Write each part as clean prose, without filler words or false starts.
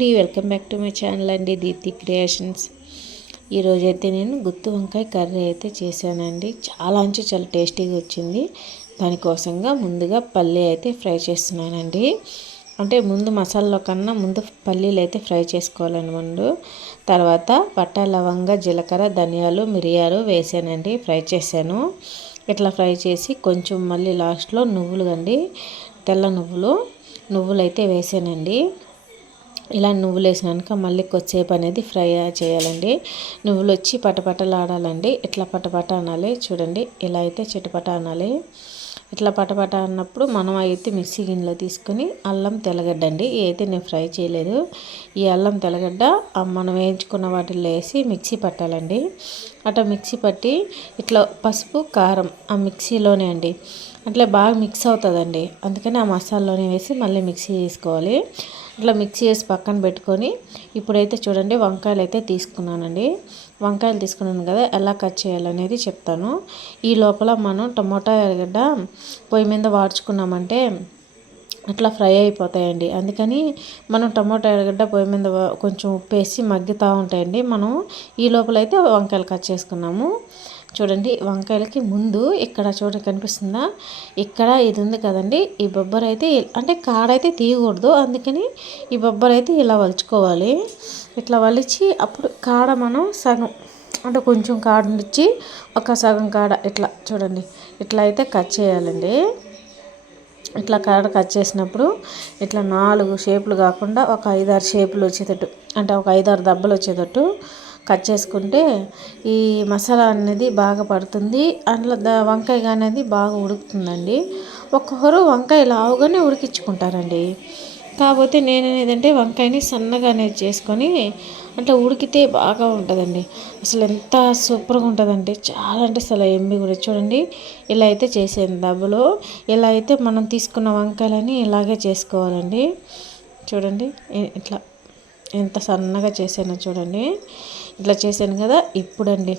అండి, welcome back to my channel అండి, Deepti creations. ఈరోజైతే నేను గుత్తి వంకాయ కర్రీ అయితే చేశానండి. చాలా టేస్టీగా వచ్చింది. దానికోసంగా ముందుగా పల్లి అయితే ఫ్రై చేస్తున్నానండి. అంటే ముందు మసాలాలో కన్నా ముందు పల్లీలు అయితే ఫ్రై చేసుకోవాలని ముందు. తర్వాత పట్టా, లవంగ, జీలకర్ర, ధనియాలు, మిరియాలు వేసానండి, ఫ్రై చేశాను. ఇట్లా ఫ్రై చేసి కొంచెం మళ్ళీ లాస్ట్లో నువ్వులు అండి, తెల్ల నువ్వులు అయితే వేసానండి. ఇలా నువ్వులు వేసినాక మళ్ళీ కొద్దిసేపు అనేది ఫ్రై చేయాలండి. నువ్వులు వచ్చి పటపటలాడాలండి. ఇట్లా పటపట అనాలి. చూడండి, ఇలా అయితే చిటపట అనాలి. ఇట్లా పటపట అన్నప్పుడు మనం అయితే మిక్సీ గిన్నెలో తీసుకొని అల్లం తెల్లగడ్డ అండి, అయితే నేను ఫ్రై చేయలేదు. ఈ అల్లం తెల్లగడ్డ మనం వేయించుకున్న వాటిల్లో వేసి మిక్సీ పట్టాలండి. అట్లా మిక్సీ పట్టి ఇట్లా పసుపు, కారం ఆ మిక్సీలోనే అండి అట్లా బాగా మిక్స్ అవుతుందండి. అందుకని ఆ మసాలాలోనే వేసి మళ్ళీ మిక్సీ చేసుకోవాలి. అట్లా మిక్సీ చేసి పక్కన పెట్టుకొని ఇప్పుడైతే చూడండి వంకాయలు అయితే తీసుకున్నానండి. వంకాయలు తీసుకున్నాను కదా, ఎలా కట్ చేయాలనేది చెప్తాను. ఈ లోపల మనం టమోటా, ఎర్రగడ్డ పొయ్యి మీద వాడ్చుకున్నామంటే అట్లా ఫ్రై అయిపోతాయండి. అందుకని మనం టమోటా, ఎర్రగడ్డ పొయ్యి మీద కొంచెం ఉప్పు వేసి మగ్గుతూ ఉంటాయండి. మనం ఈ లోపల అయితే వంకాయలు కట్ చేసుకున్నాము. చూడండి, వంకాయలకి ముందు ఇక్కడ కనిపిస్తుందా, ఇక్కడ ఇది ఉంది కదండి, ఈ బొబ్బర అయితే అంటే కాడైతే తీయకూడదు. అందుకని ఈ బొబ్బర అయితే ఇలా వలుచుకోవాలి. ఇట్లా వలిచి అప్పుడు కాడ మనం సగం అంటే కొంచెం కాడ నుంచి ఒక సగం కాడ ఇట్లా చూడండి, ఇట్లా అయితే కట్ చేయాలండి. ఇట్లా కాడ కట్ చేసినప్పుడు ఇట్లా 4 షేపులు కాకుండా ఒక 5-6 షేపులు వచ్చేటట్టు, అంటే ఒక 5-6 దెబ్బలు వచ్చేటట్టు కట్ చేసుకుంటే ఈ మసాలా అనేది బాగా పడుతుంది. అందులో వంకాయ అనేది బాగా ఉడుకుతుందండి. ఒక్కొక్కరు వంకాయ లావుగానే ఉడికించుకుంటారండి. కాకపోతే నేనేదంటే వంకాయని సన్నగా అనేది చేసుకొని అట్లా ఉడికితే బాగా ఉంటుందండి. అసలు ఎంత సూపర్గా ఉంటుందంటే చాలా అంటే అసలు ఎమ్మి కూడా. చూడండి, ఇలా అయితే చేసేది దెబ్బలో. ఇలా అయితే మనం తీసుకున్న వంకాయలని ఇలాగే చేసుకోవాలండి. చూడండి, ఇట్లా ఎంత సన్నగా చేసానో చూడండి. ఇట్లా చేశాను కదా. ఇప్పుడండి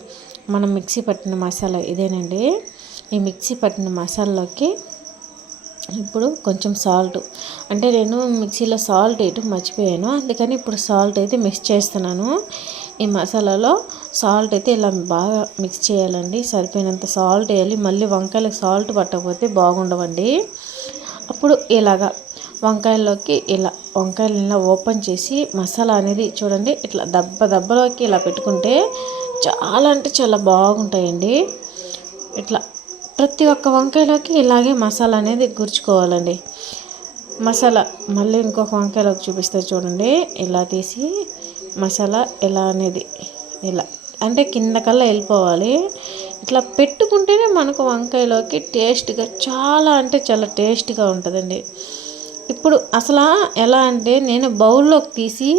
మనం మిక్సీ పట్టిన మసాలా ఇదేనండి. ఈ మిక్సీ పట్టిన మసాలాలోకి ఇప్పుడు కొంచెం సాల్ట్, అంటే నేను మిక్సీలో సాల్ట్ వేయటం మర్చిపోయాను, అందుకని ఇప్పుడు సాల్ట్ అయితే మిక్స్ చేస్తున్నాను. ఈ మసాలాలో సాల్ట్ అయితే ఇలా బాగా మిక్స్ చేయాలండి. సరిపోయినంత సాల్ట్ వేయాలి. మళ్ళీ వంకాయలకు సాల్ట్ పట్టకపోతే బాగుండవండి. అప్పుడు ఇలాగా వంకాయల్లోకి వంకాయలు ఇలా ఓపెన్ చేసి మసాలా అనేది చూడండి ఇట్లా దెబ్బలోకి ఇలా పెట్టుకుంటే చాలా అంటే చాలా బాగుంటాయండి. ఇట్లా ప్రతి ఒక్క వంకాయలోకి ఇలాగే మసాలా అనేది గుర్చుకోవాలండి. మసాలా మళ్ళీ ఇంకొక వంకాయలోకి చూపిస్తే చూడండి, ఇలా తీసి మసాలా ఇలా అనేది ఇలా అంటే కిందకల్లా వెళ్ళిపోవాలి. ఇట్లా పెట్టుకుంటేనే మనకు వంకాయలోకి టేస్ట్గా చాలా అంటే చాలా టేస్ట్గా ఉంటుందండి. ఇప్పుడు అసలు ఎలా అంటే నేను బౌల్లోకి తీసి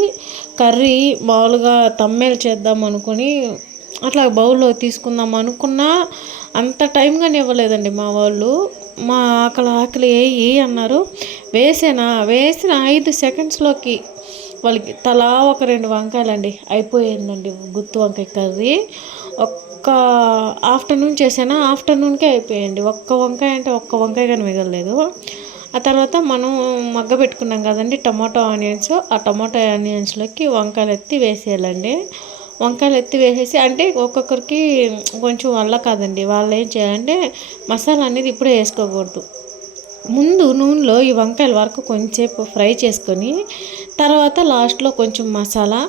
కర్రీ మామూలుగా తమ్మేలు చేద్దాం అనుకుని అట్లా బౌల్లో తీసుకుందాం అనుకున్నా అంత టైంగానే ఇవ్వలేదండి మా వాళ్ళు. మా ఆకలి ఏ అన్నారు, వేసిన 5 సెకండ్స్లోకి వాళ్ళకి తలా ఒక 2 వంకాయలండి అయిపోయిందండి గుత్తి వంకాయ కర్రీ. ఒక్క ఆఫ్టర్నూన్ చేసానా, ఆఫ్టర్నూన్కే అయిపోయాయండి. ఒక్క వంకాయ అంటే ఒక్క వంకాయ కానీ మిగలలేదు. ఆ తర్వాత మనం మగ్గ పెట్టుకున్నాం కదండి టమాటో ఆనియన్స్, ఆ టమాటో ఆనియన్స్లోకి వంకాయలు ఎత్తి వేసేయాలండి. వంకాయలు ఎత్తి వేసేసి అంటే ఒక్కొక్కరికి కొంచెం వల్ల కాదండి, వాళ్ళు ఏం చేయాలంటే మసాలా అనేది ఇప్పుడే వేసుకోకూడదు. ముందు నూనెలో ఈ వంకాయల వరకు కొంచెంసేపు ఫ్రై చేసుకొని తర్వాత లాస్ట్లో కొంచెం మసాలా,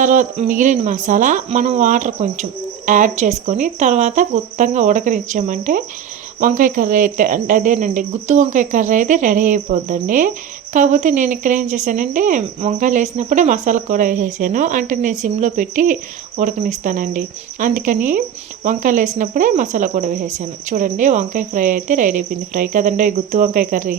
తర్వాత మిగిలిన మసాలా మనం వాటర్ కొంచెం యాడ్ చేసుకొని తర్వాత గుత్తంగా ఉడకనిచ్చామంటే వంకాయ కర్రీ అయితే అంటే అదేనండి గుత్తి వంకాయ కర్రీ అయితే రెడీ అయిపోద్దండి. కాకపోతే నేను ఇక్కడ ఏం చేశానంటే వంకాయలు వేసినప్పుడే మసాలా కూడా వేసేసాను, అంటే నేను సిమ్లో పెట్టి ఉడకనిస్తానండి. అందుకని వంకాయలు వేసినప్పుడే మసాలా కూడా వేసేసాను. చూడండి, వంకాయ ఫ్రై అయితే రెడీ అయిపోయింది. ఫ్రై కదండి గుత్తి వంకాయ కర్రీ.